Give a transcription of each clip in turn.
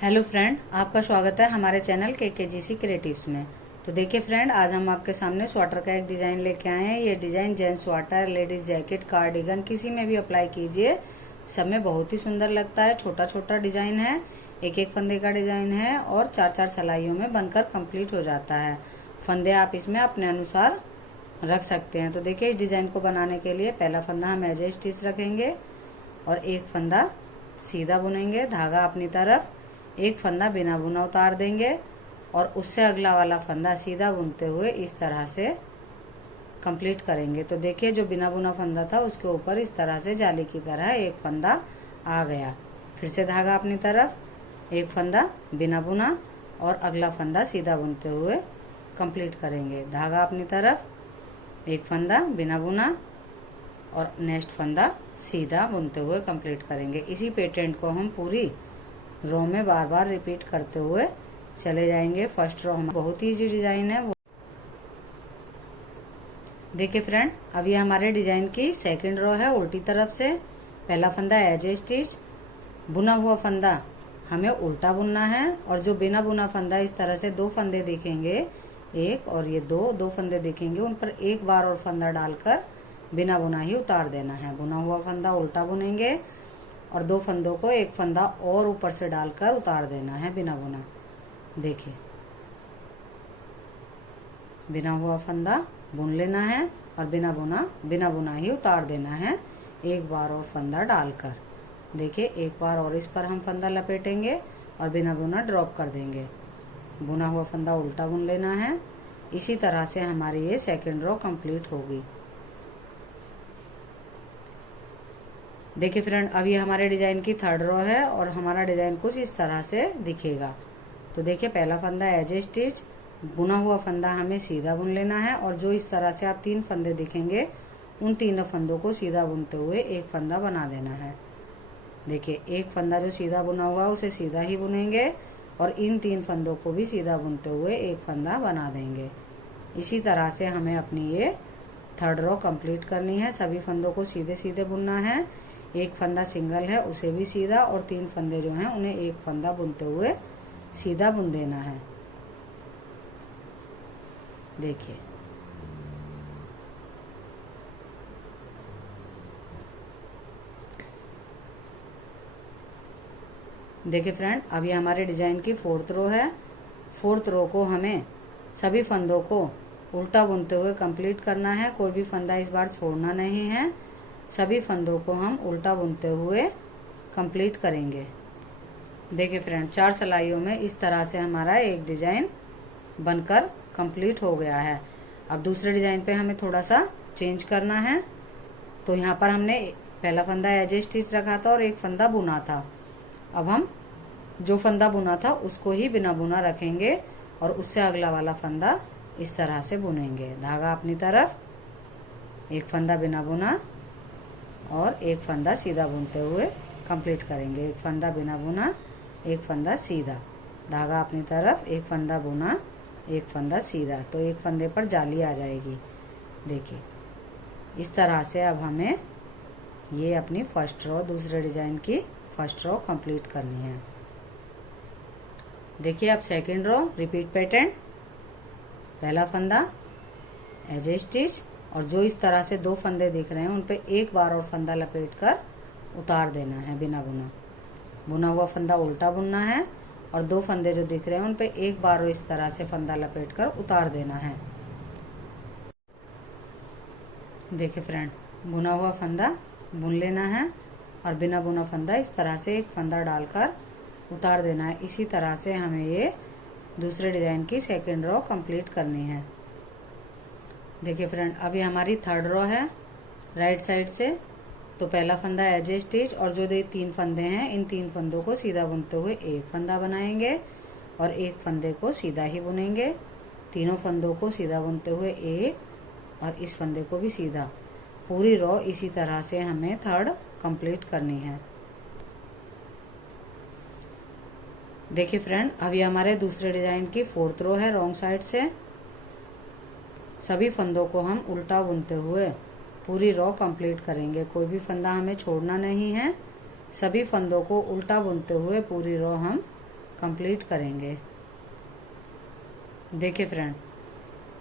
Hello friend, आपका स्वागत है हमारे चैनल KKGC क्रिएटिव्स में। तो देखिए फ्रेंड, आज हम आपके सामने स्वेटर का एक डिजाइन लेके आए हैं। ये design gents sweater, ladies jacket, cardigan किसी में भी अप्लाई कीजिए, सब में बहुत ही सुंदर लगता है। छोटा छोटा डिजाइन है, एक एक फंदे का डिजाइन है और चार चार सिलाइयों में बनकर कंप्लीट हो जाता है। फंदे आप इसमें अपने अनुसार रख सकते हैं। तो देखिए, इस डिजाइन को बनाने के लिए पहला फंदा हम एज ए स्टिच रखेंगे और एक फंदा सीधा बुनेंगे, धागा अपनी तरफ, एक फंदा बिना बुना उतार देंगे और उससे अगला वाला फंदा सीधा बुनते हुए इस तरह से कंप्लीट करेंगे। तो देखिए, जो बिना बुना फंदा था उसके ऊपर इस तरह से जाली की तरह एक फंदा आ गया। फिर से धागा अपनी तरफ, एक फंदा बिना बुना और अगला फंदा सीधा बुनते हुए कंप्लीट करेंगे। धागा अपनी तरफ, एक फंदा बिना बुना और नेक्स्ट फंदा सीधा बुनते हुए कंप्लीट करेंगे। इसी पैटर्न को हम पूरी रो में बार बार रिपीट करते हुए चले जाएंगे। फर्स्ट रो हम बहुत ही इजी डिजाइन है वो। देखिए फ्रेंड, अब ये हमारे डिजाइन की सेकंड रो है। उल्टी तरफ से पहला फंदा एज ए स्टिच, बुना हुआ फंदा हमें उल्टा बुनना है और जो बिना बुना फंदा इस तरह से दो फंदे दिखेंगे, एक और ये दो फंदे दिखेंगे, उन पर एक बार और फंदा डालकर बिना बुना ही उतार देना है। बुना हुआ फंदा उल्टा बुनेंगे और दो फंदों को एक फंदा और ऊपर से डालकर उतार देना है बिना बुना। देखिए, बिना हुआ फंदा बुन लेना है और बिना बुना ही उतार देना है, एक बार और फंदा डालकर। देखिए, एक बार और इस पर हम फंदा लपेटेंगे और बिना बुना ड्रॉप कर देंगे। बुना हुआ फंदा उल्टा बुन लेना है। इसी तरह से हमारी ये सेकंड रो कंप्लीट होगी। देखिए फ्रेंड, अब ये हमारे डिजाइन की थर्ड रो है और हमारा डिजाइन कुछ इस तरह से दिखेगा। तो देखिए, पहला फंदा एज ए स्टिच, बुना हुआ फंदा हमें सीधा बुन लेना है और जो इस तरह से आप तीन फंदे दिखेंगे, उन तीनों फंदों को सीधा बुनते हुए एक फंदा बना देना है। देखिए, एक फंदा जो सीधा बुना हुआ उसे सीधा ही बुनेंगे और इन तीन फंदों को भी सीधा बुनते हुए एक फंदा बना देंगे। इसी तरह से हमें अपनी ये थर्ड रो कंप्लीट करनी है। सभी फंदों को सीधे सीधे बुनना है। एक फंदा सिंगल है उसे भी सीधा और तीन फंदे जो हैं उन्हें एक फंदा बुनते हुए सीधा बुन देना है। देखिए, देखिए फ्रेंड, अब ये हमारे डिजाइन की फोर्थ रो है। फोर्थ रो को हमें सभी फंदों को उल्टा बुनते हुए कंप्लीट करना है। कोई भी फंदा इस बार छोड़ना नहीं है। सभी फंदों को हम उल्टा बुनते हुए कंप्लीट करेंगे। देखिए फ्रेंड, चार सिलाइयों में इस तरह से हमारा एक डिजाइन बनकर कंप्लीट हो गया है। अब दूसरे डिजाइन पे हमें थोड़ा सा चेंज करना है। तो यहाँ पर हमने पहला फंदा एज ए स्टिच रखा था और एक फंदा बुना था। अब हम जो फंदा बुना था उसको ही बिना बुना रखेंगे और उससे अगला वाला फंदा इस तरह से बुनेंगे। धागा अपनी तरफ, एक फंदा बिना बुना और एक फंदा सीधा बुनते हुए कंप्लीट करेंगे। एक फंदा बिना बुना, एक फंदा सीधा, धागा अपनी तरफ, एक फंदा बुना, एक फंदा सीधा। तो एक फंदे पर जाली आ जाएगी। देखिए, इस तरह से अब हमें ये अपनी फर्स्ट रो, दूसरे डिजाइन की फर्स्ट रो कंप्लीट करनी है। देखिए, अब सेकंड रो रिपीट पैटर्न, पहला फंदा एज ए स्टिच और जो इस तरह से दो फंदे दिख रहे हैं उन पे एक बार और फंदा लपेट कर उतार देना है बिना बुना। बुना हुआ फंदा उल्टा बुनना है और दो फंदे जो दिख रहे हैं उन पे एक बार और इस तरह से फंदा लपेट कर उतार देना है। देखिए फ्रेंड, बुना हुआ फंदा बुन लेना है और बिना बुना फंदा इस तरह से एक फंदा डालकर उतार देना है। इसी तरह से हमें ये दूसरे डिजाइन की सेकंड रो कंप्लीट करनी है। देखिए फ्रेंड, अभी हमारी थर्ड रो है राइट साइड से। तो पहला फंदा एज ए स्टिच और जो ये तीन फंदे हैं, इन तीन फंदों को सीधा बुनते हुए एक फंदा बनाएंगे और एक फंदे को सीधा ही बुनेंगे। तीनों फंदों को सीधा बुनते हुए एक और इस फंदे को भी सीधा। पूरी रो इसी तरह से हमें थर्ड कंप्लीट करनी है। देखिए फ्रेंड, अभी हमारे दूसरे डिजाइन की फोर्थ रो है रॉन्ग साइड से। सभी फंदों को हम उल्टा बुनते हुए पूरी रो कंप्लीट करेंगे। कोई भी फंदा हमें छोड़ना नहीं है। सभी फंदों को उल्टा बुनते हुए पूरी रो हम कंप्लीट करेंगे। देखिए फ्रेंड,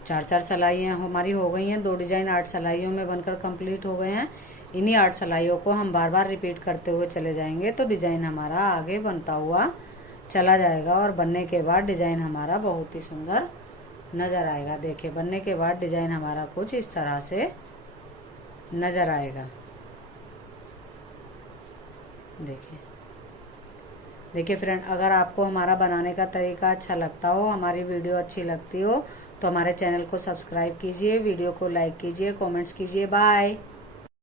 4 सिलाइयाँ हमारी हो गई हैं। 2 डिजाइन 8 सिलाइयों में बनकर कंप्लीट हो गए हैं। इन्हीं 8 सिलाइयों को हम बार बार रिपीट करते हुए चले जाएंगे तो डिजाइन हमारा आगे बनता हुआ चला जाएगा और बनने के बाद डिजाइन हमारा बहुत ही सुंदर नजर आएगा। देखिए, बनने के बाद डिजाइन हमारा कुछ इस तरह से नजर आएगा। देखिए फ्रेंड, अगर आपको हमारा बनाने का तरीका अच्छा लगता हो, हमारी वीडियो अच्छी लगती हो तो हमारे चैनल को सब्सक्राइब कीजिए, वीडियो को लाइक कीजिए, कमेंट्स कीजिए। बाय।